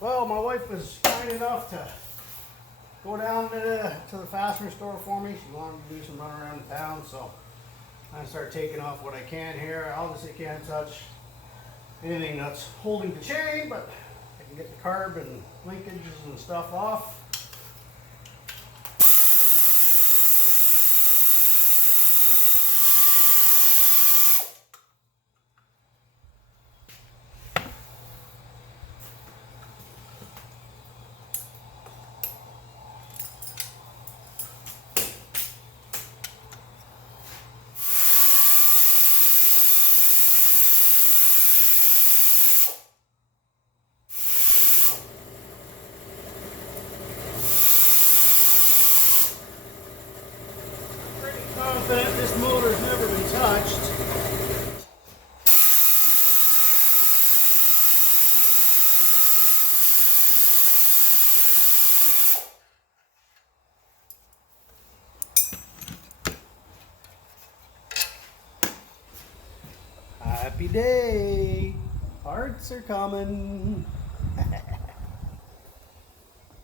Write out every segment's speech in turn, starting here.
Well, my wife was kind enough to go down to the fastener store for me. She wanted to do some run around town, so I started taking off what I can here. I obviously can't touch anything that's holding the chain, but I can get the carb and linkages and stuff off. Confident this motor's never been touched. Happy day! Parts are coming.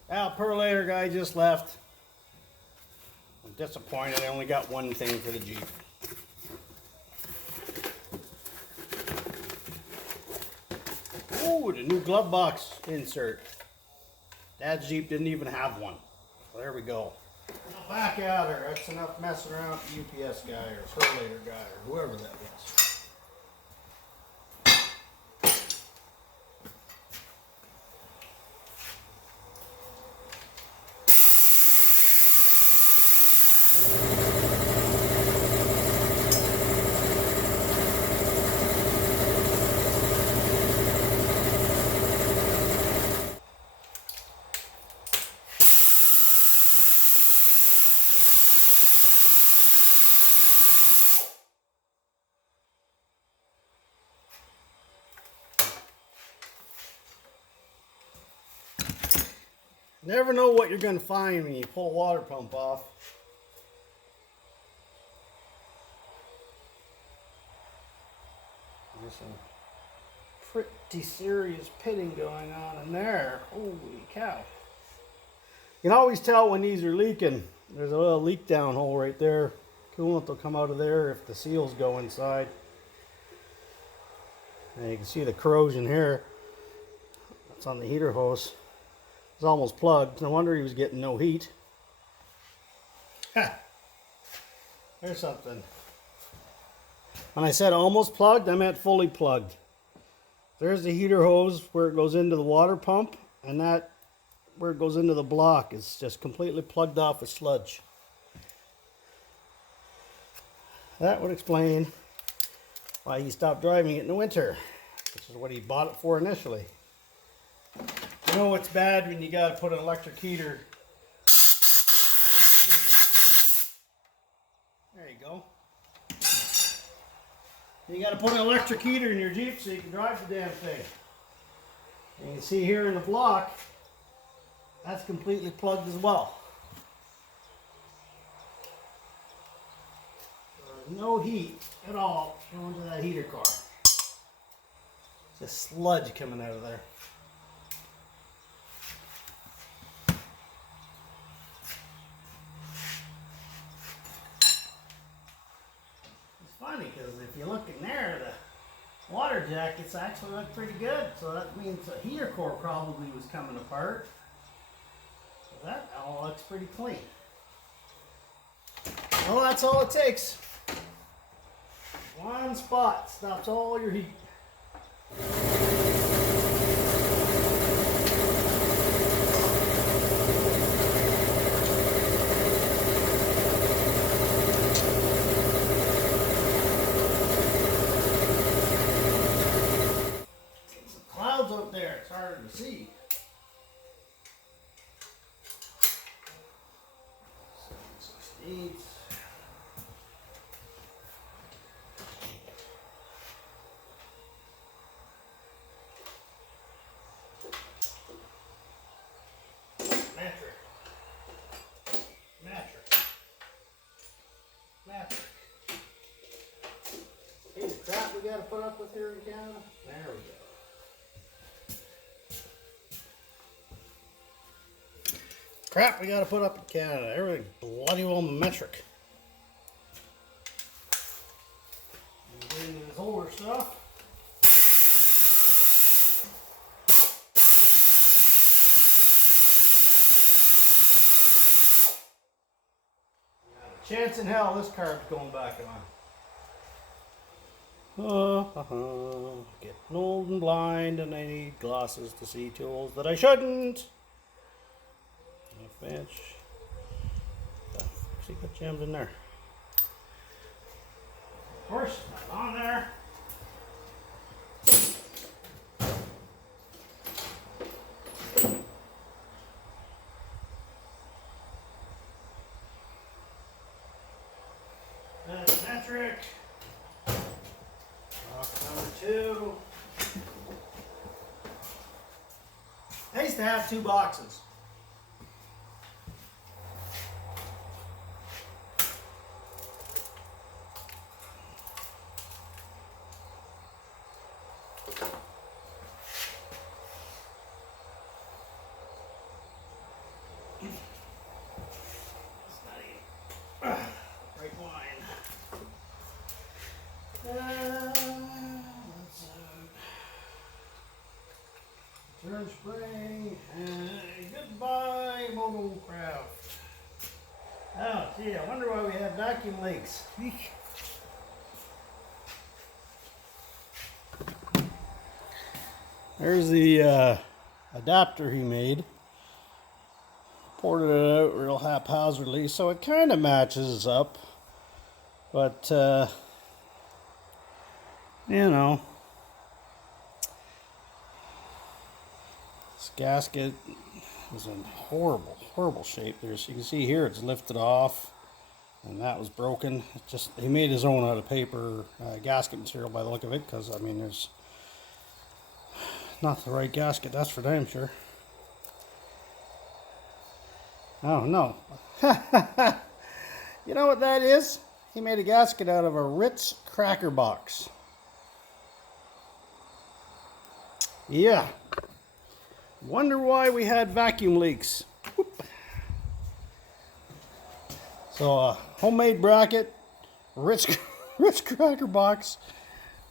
Well, perlator guy just left. I'm disappointed I only got one thing for the Jeep. Oh, the new glove box insert. Dad's Jeep didn't even have one. So there we go. Now back at her. That's enough messing around with the UPS guy or perlator guy or whoever that was. Never know what you're going to find when you pull a water pump off. There's some pretty serious pitting going on in there. Holy cow. You can always tell when these are leaking. There's a little leak down hole right there. Coolant will come out of there if the seals go inside. And you can see the corrosion here. That's on the heater hose. It's almost plugged. No wonder he was getting no heat. Ha! There's something. When I said almost plugged, I meant fully plugged. There's the heater hose where it goes into the water pump, and that where it goes into the block is just completely plugged off with sludge. That would explain why he stopped driving it in the winter, which is what he bought it for initially. You know what's bad when you got to put an electric heater. There you go. You got to put an electric heater in your Jeep so you can drive the damn thing. And you can see here in the block, that's completely plugged as well. There's no heat at all going to that heater car. Just sludge coming out of there. Funny because if you look in there, the water jackets actually look pretty good, so that means the heater core probably was coming apart. So that all looks pretty clean. Well, that's all it takes. One spot stops all your heat. Up there, it's harder to see. Metric. Hey, the crap we got to put up with here in Canada. There we go. crap we gotta put up in Canada. Everything bloody well metric. And getting this older stuff. Not a chance in hell this carb's going back on. Getting old and blind, and I need glasses to see tools that I shouldn't. Bench. See what jams in there. Of course, not on there. That's metric. Box number 2. I used to have 2 boxes. Right line. Turn spring and goodbye Motocraft. Oh gee, I wonder why we have vacuum leaks. There's the adapter he made. Ported it out real haphazardly, so it kind of matches up, but you know, this gasket is in horrible shape. You can see here it's lifted off, and that was broken. It just, he made his own out of paper gasket material by the look of it, because I mean, there's not the right gasket, that's for damn sure. Oh no. You know what that is? He made a gasket out of a Ritz cracker box. Yeah. Wonder why we had vacuum leaks. Whoop. So homemade bracket, Ritz cracker box,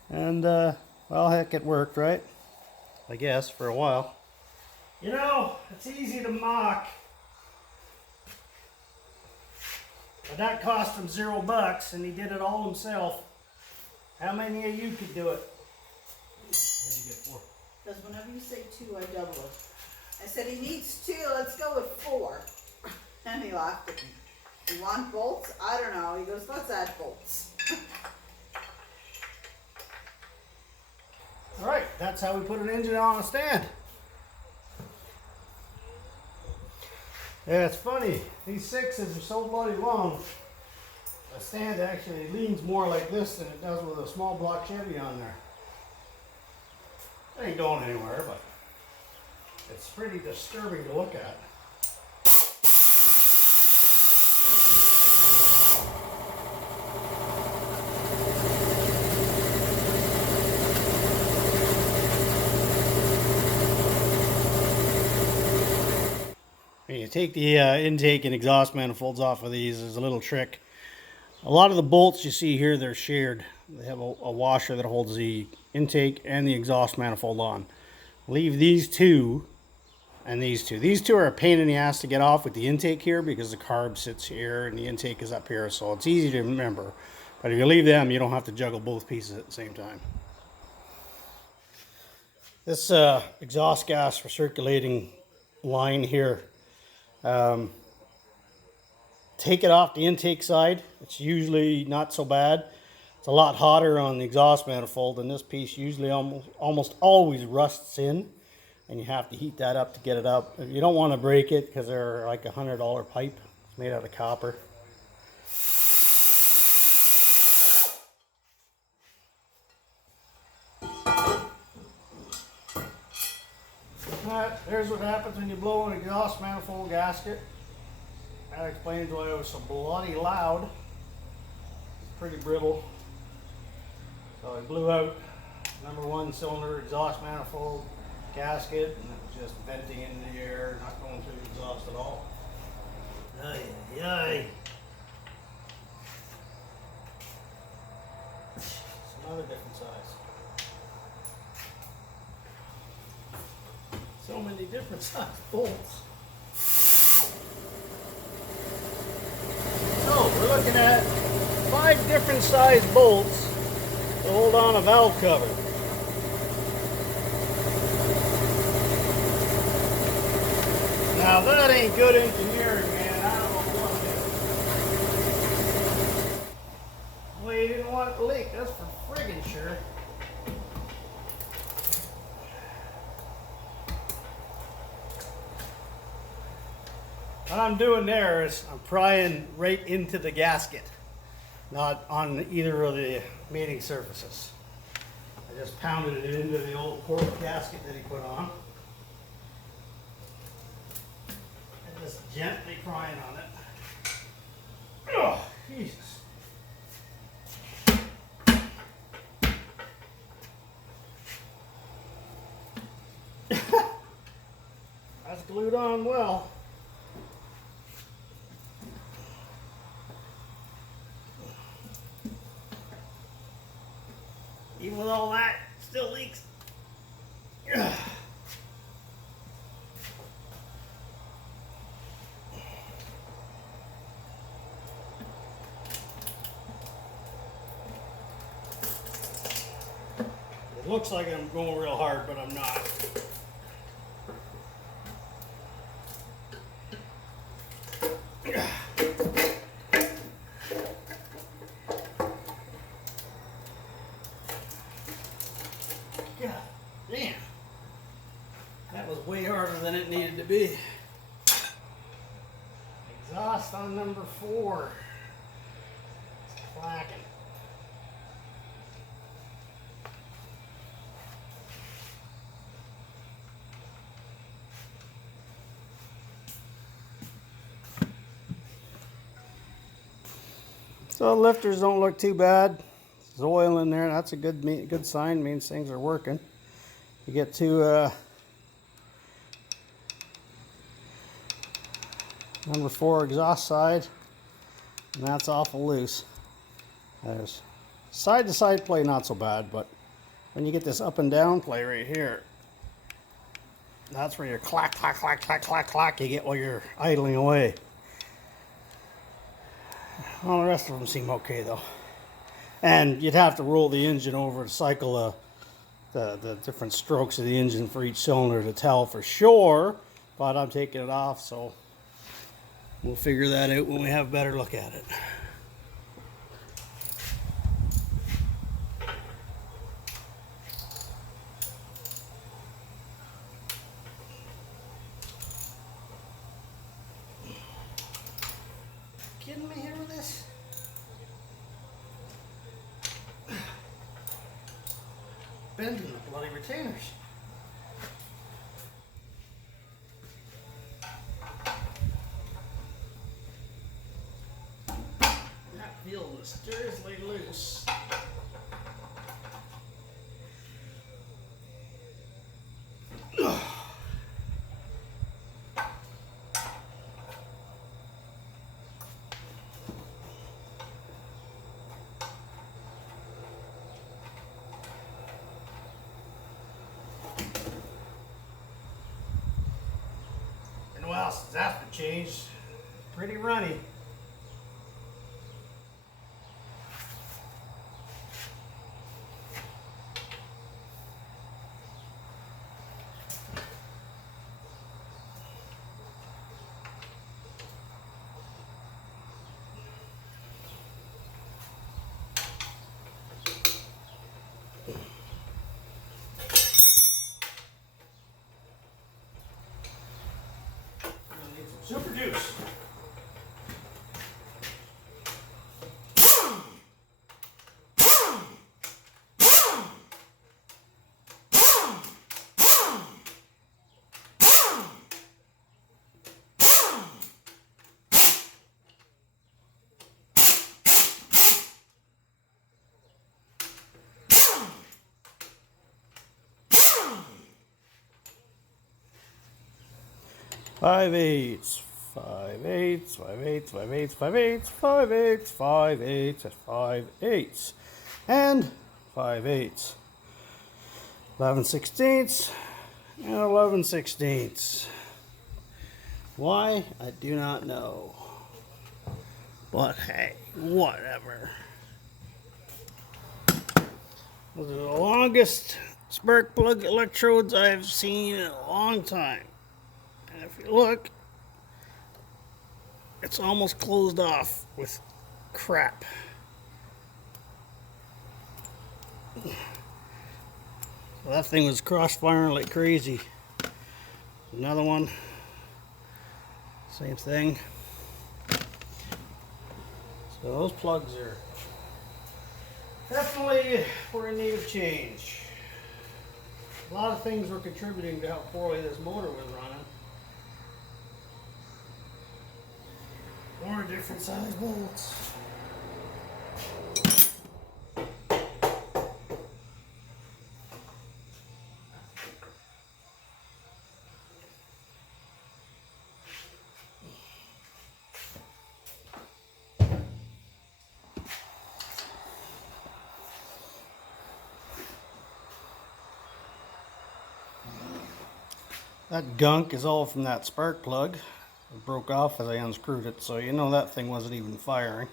and well, heck, it worked, right? I guess for a while. You know, it's easy to mock. But that cost him $0 and he did it all himself. How many of you could do it? What did you get 4? Because whenever you say 2, I double it. I said he needs 2, let's go with 4. And he laughed at me. You want bolts? I don't know. He goes, let's add bolts. Alright, that's how we put an engine on a stand. Yeah, it's funny. These 6s are so bloody long. A stand actually leans more like this than it does with a small block Chevy on there. It ain't going anywhere, but it's pretty disturbing to look at. When you take the intake and exhaust manifolds off of these, there's a little trick. A lot of the bolts you see here, they're shared. They have a washer that holds the intake and the exhaust manifold on. Leave these 2 and these 2. These 2 are a pain in the ass to get off with the intake here because the carb sits here and the intake is up here, so it's easy to remember. But if you leave them, you don't have to juggle both pieces at the same time. This exhaust gas recirculating line here, take it off the intake side. It's usually not so bad. It's a lot hotter on the exhaust manifold, and this piece usually almost always rusts in, and you have to heat that up to get it up. You don't want to break it because they're like $100 pipe. It's made out of copper. There's what happens when you blow an exhaust manifold gasket. That explains why it was so bloody loud. It's pretty brittle. So I blew out #1 cylinder exhaust manifold gasket, and it was just venting into the air, not going through the exhaust at all. Ay, ay, ay. It's another different size. So many different size bolts. So we're looking at 5 different size bolts to hold on a valve cover. Now that ain't good engineering, man. I don't know what it is. Well, you didn't want it to leak, that's for friggin' sure. What I'm doing there is I'm prying right into the gasket, not on either of the mating surfaces. I just pounded it into the old cork gasket that he put on. And just gently prying on it. Oh, Jesus. That's glued on well. Even with all that, it still leaks. Ugh. It looks like I'm going real hard, but I'm not. God damn. That was way harder than it needed to be. Exhaust on number 4. It's clacking. So the lifters don't look too bad. There's oil in there. That's a good sign. Means things are working. You get to number 4 exhaust side, and that's awful loose. There's side to side play not so bad, but when you get this up and down play right here, that's where you're clack, clack, clack, clack, clack, clack. You get while you're idling away. All the rest of them seem okay though. And you'd have to roll the engine over to cycle the different strokes of the engine for each cylinder to tell for sure, but I'm taking it off, so we'll figure that out when we have a better look at it. Kidding me here with this? Bending the bloody retainers. That feels mysteriously loose. And well, since that's been changed, pretty runny. Super juice. Five eighths, 5/8, 5/8, 5/8, 5/8, 5/8, 5/8, 5/8, and 5/8. 11/16 and 11/16. Why? I do not know. But hey, whatever. Those are the longest spark plug electrodes I've seen in a long time. And if you look, it's almost closed off with crap. Well, that thing was cross-firing like crazy. Another one. Same thing. So those plugs are definitely were in need of change. A lot of things were contributing to how poorly this motor was running. More different size bolts. That gunk is all from that spark plug. It broke off as I unscrewed it, so you know that thing wasn't even firing.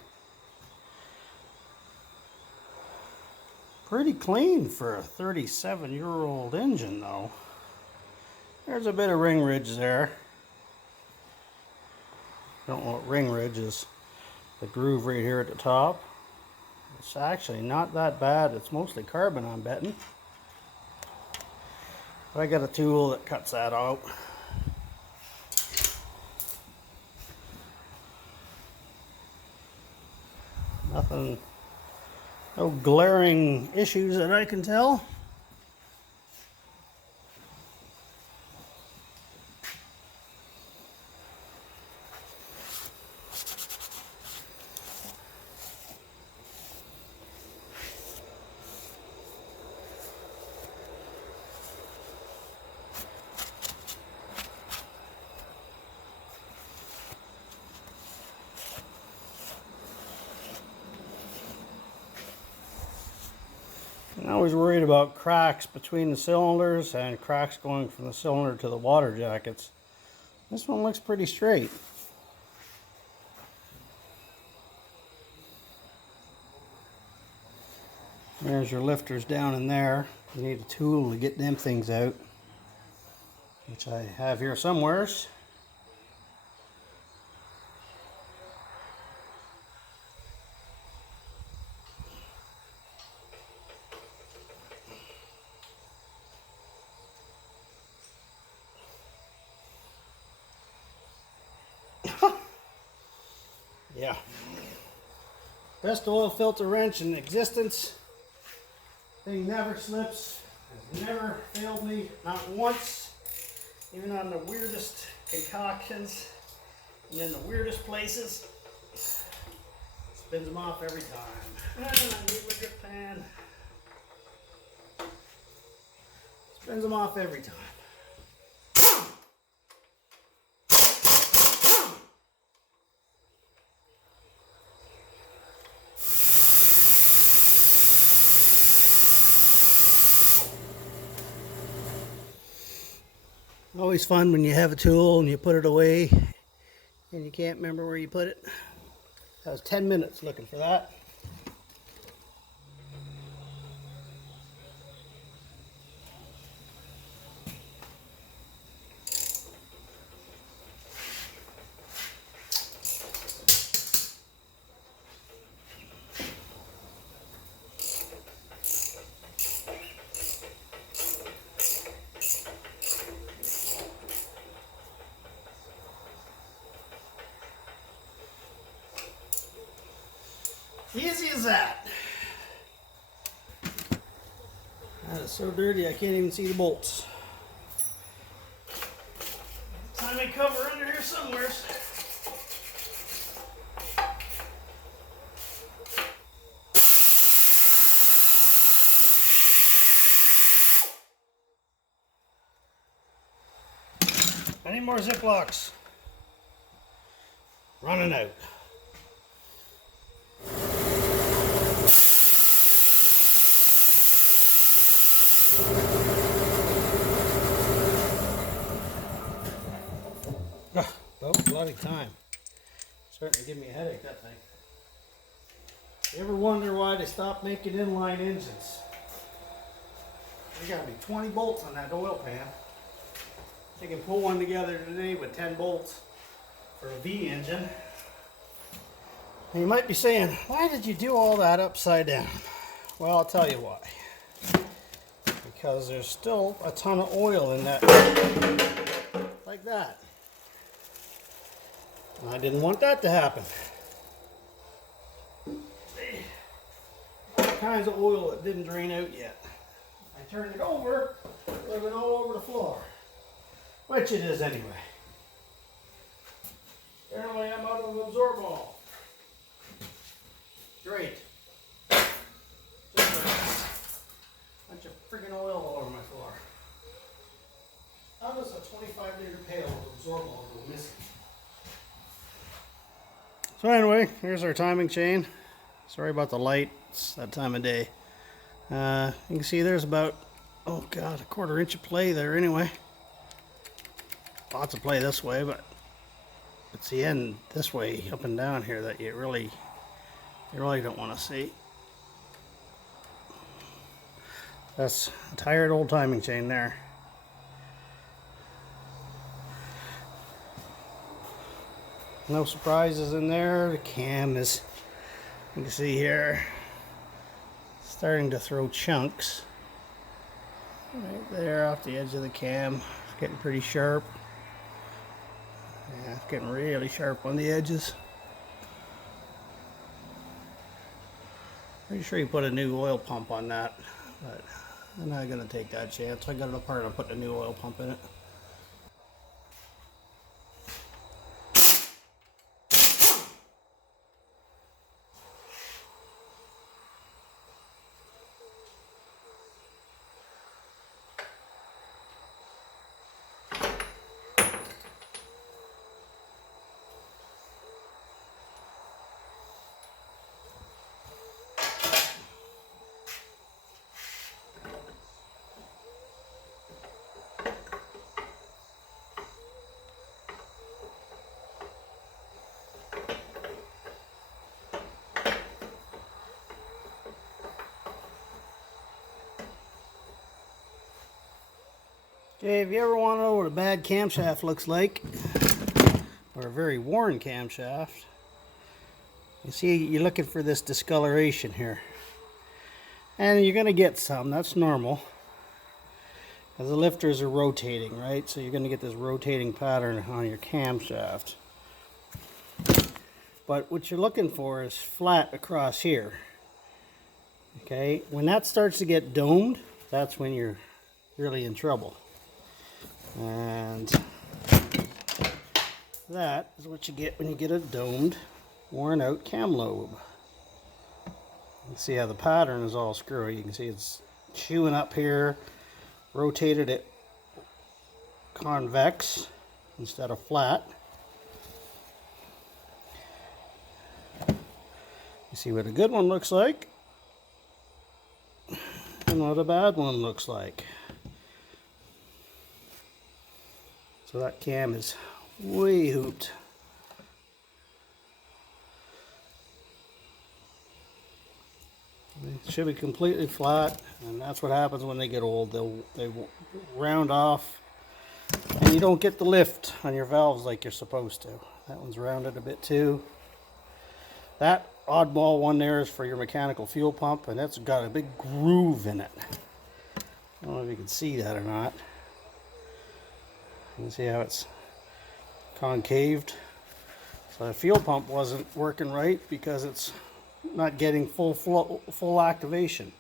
Pretty clean for a 37-year-old engine though. There's a bit of ring ridge there. Don't know what ring ridge is. The groove right here at the top. It's actually not that bad. It's mostly carbon, I'm betting. But I got a tool that cuts that out. Nothing, no glaring issues that I can tell. I'm always worried about cracks between the cylinders and cracks going from the cylinder to the water jackets. This one looks pretty straight. There's your lifters down in there. You need a tool to get them things out, which I have here somewheres. Yeah. Best oil filter wrench in existence. Thing never slips. Has never failed me, not once. Even on the weirdest concoctions and in the weirdest places. Spins them off every time. And I need my drip pan. Spins them off every time. Always fun when you have a tool and you put it away and you can't remember where you put it. That was 10 minutes looking for that. Easy as that. That is so dirty I can't even see the bolts. Time I cover under here somewhere. I need more Ziplocs. running out. About bloody time. Starting to give me a headache, that thing. You ever wonder why they stopped making inline engines? There gotta be 20 bolts on that oil pan. They can pull one together today with 10 bolts for a V engine. And you might be saying, why did you do all that upside down? Well, I'll tell you why. Because there's still a ton of oil in that, like that. And I didn't want that to happen. All kinds of oil that didn't drain out yet. I turned it over, it went all over the floor. Which it is anyway. Apparently I'm out of absorbable. Great. Just a bunch of friggin' oil all over my floor. How does a 25-liter pail of absorbable go missing? So anyway, here's our timing chain. Sorry about the light, it's that time of day. You can see there's about, oh god, a 1/4 inch of play there anyway. Lots of play this way, but it's the end this way, up and down here, that you really don't want to see. That's a tired old timing chain there. No surprises in there. The cam is, you can see here, starting to throw chunks. Right there off the edge of the cam. It's getting pretty sharp. Yeah, it's getting really sharp on the edges. Pretty sure you put a new oil pump on that, but I'm not going to take that chance. I got it apart and put a new oil pump in it. Okay, if you ever want to know what a bad camshaft looks like, or a very worn camshaft, you see you're looking for this discoloration here. And you're going to get some, that's normal. As the lifters are rotating, right? So you're going to get this rotating pattern on your camshaft. But what you're looking for is flat across here. Okay, when that starts to get domed, that's when you're really in trouble. And that is what you get when you get a domed, worn out cam lobe. You can see how the pattern is all screwy. You can see it's chewing up here, rotated it convex instead of flat. You see what a good one looks like and what a bad one looks like. So that cam is way hooped. It should be completely flat, and that's what happens when they get old. They round off, and you don't get the lift on your valves like you're supposed to. That one's rounded a bit too. That oddball one there is for your mechanical fuel pump, and that's got a big groove in it. I don't know if you can see that or not. You can see how it's concaved. So the fuel pump wasn't working right because it's not getting full activation.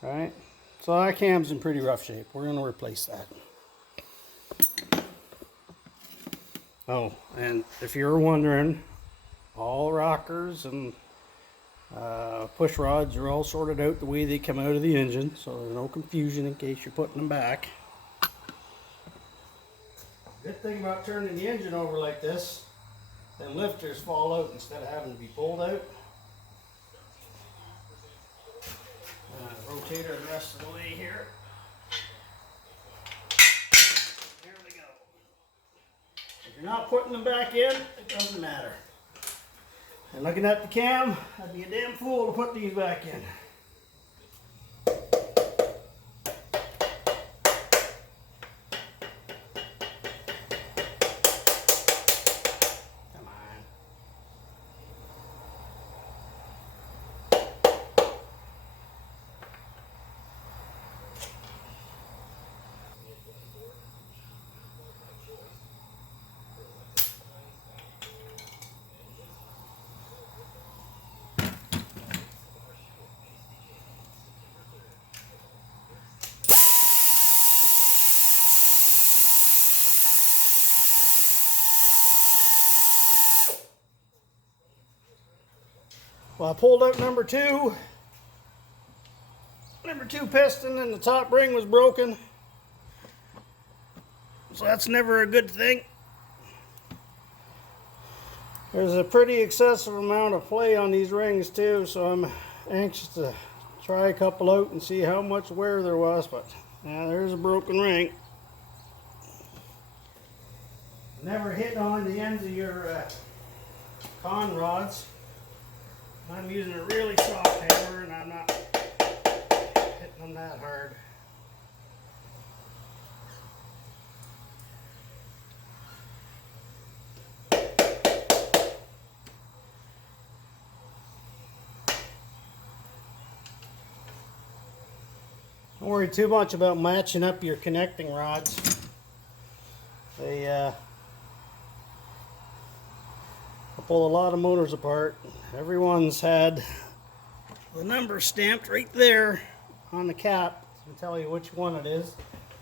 Right? So that cam's in pretty rough shape. We're going to replace that. Oh, and if you're wondering, all rockers and push rods are all sorted out the way they come out of the engine, so there's no confusion in case you're putting them back. Good thing about turning the engine over like this, then lifters fall out instead of having to be pulled out. Rotator the rest of the way here. There we go. If you're not putting them back in, it doesn't matter. And looking at the cam, I'd be a damn fool to put these back in. Well, I pulled out number two piston, and the top ring was broken. So that's never a good thing. There's a pretty excessive amount of play on these rings too, so I'm anxious to try a couple out and see how much wear there was, but yeah, there's a broken ring. Never hit on the ends of your con rods. I'm using a really soft hammer and I'm not hitting them that hard. Don't worry too much about matching up your connecting rods. They pull a lot of motors apart. Everyone's had the number stamped right there on the cap to tell you which one it is.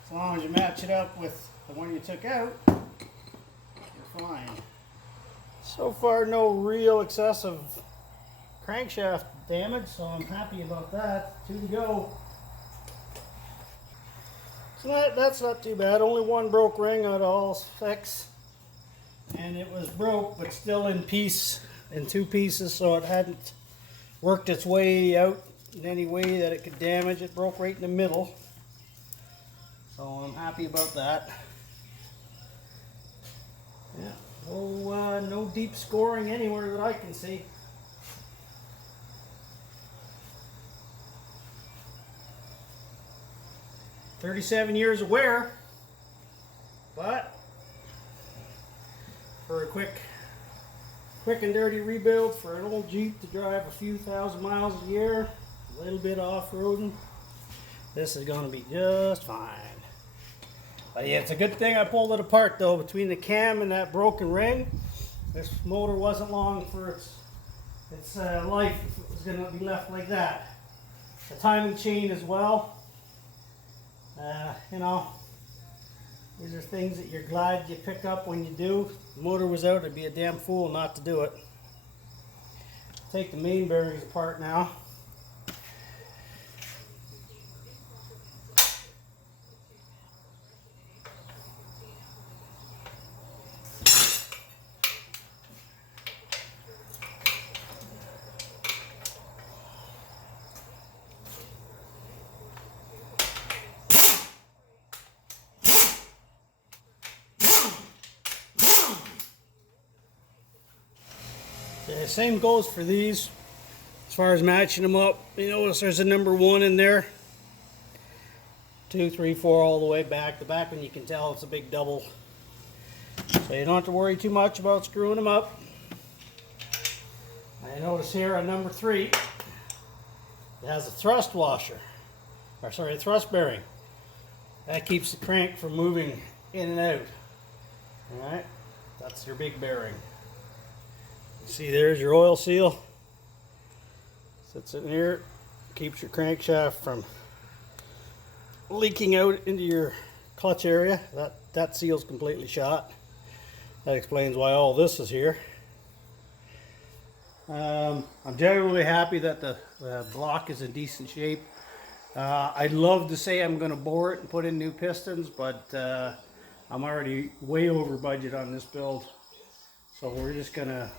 As long as you match it up with the one you took out, you're fine. So far, no real excessive crankshaft damage, so I'm happy about that. 2 to go. So that's not too bad. Only one broke ring out of all 6. And it was broke, but still in two pieces, so it hadn't worked its way out in any way that it could damage. It broke right in the middle, so I'm happy about that. Yeah, no deep scoring anywhere that I can see. "37 years of wear, but for a quick and dirty rebuild for an old Jeep to drive a few thousand miles a year, a little bit off-roading, this is going to be just fine." But yeah, it's a good thing I pulled it apart though. Between the cam and that broken ring, this motor wasn't long for its life if it was going to be left like that. The timing chain as well. You know, these are things that you're glad you pick up when you do. If the motor was out, I'd be a damn fool not to do it. Take the main bearings apart now. The same goes for these. As far as matching them up, you notice there's a number 1 in there. 2, 3, 4 all the way back. The back one you can tell it's a big double. So you don't have to worry too much about screwing them up. I notice here on number 3, it has a thrust washer. Or sorry, a thrust bearing. That keeps the crank from moving in and out. Alright, that's your big bearing. See, there's your oil seal. Sits in here, keeps your crankshaft from leaking out into your clutch area. That seal's completely shot. That explains why all this is here. I'm generally happy that the block is in decent shape. I'd love to say I'm going to bore it and put in new pistons, but I'm already way over budget on this build. So we're just gonna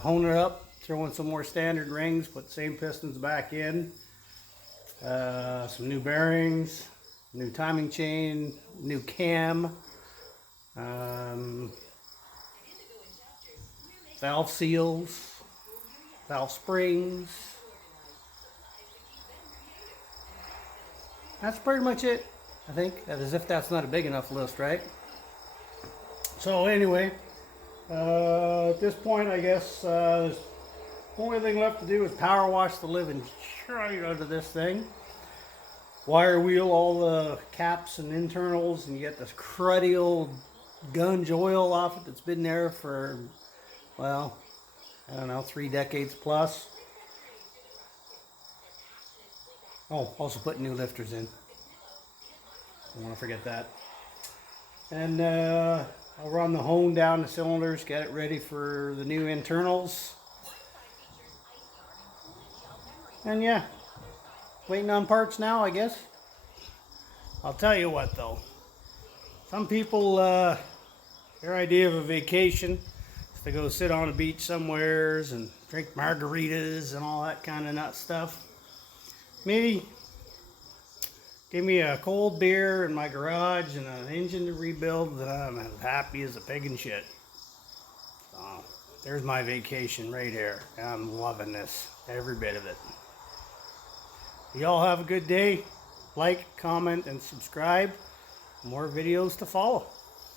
hone it up, throw in some more standard rings, put same pistons back in, some new bearings, new timing chain, new cam, valve seals, valve springs. That's pretty much it, I think, as if that's not a big enough list, right? So anyway, at this point, I guess the only thing left to do is power wash the living shit out of this thing. Wire wheel all the caps and internals, and you get this cruddy old gunge oil off it that's been there for, well, I don't know, 3 decades plus. Oh, also put new lifters in. Don't want to forget that. And I'll run the hone down the cylinders, get it ready for the new internals. And yeah, waiting on parts now, I guess. I'll tell you what though. Some people, their idea of a vacation is to go sit on a beach somewheres and drink margaritas and all that kind of nut stuff. Maybe give me a cold beer in my garage and an engine to rebuild, that I'm as happy as a pig in shit. So, there's my vacation right here. I'm loving this, every bit of it. Y'all have a good day. Like, comment, and subscribe. More videos to follow.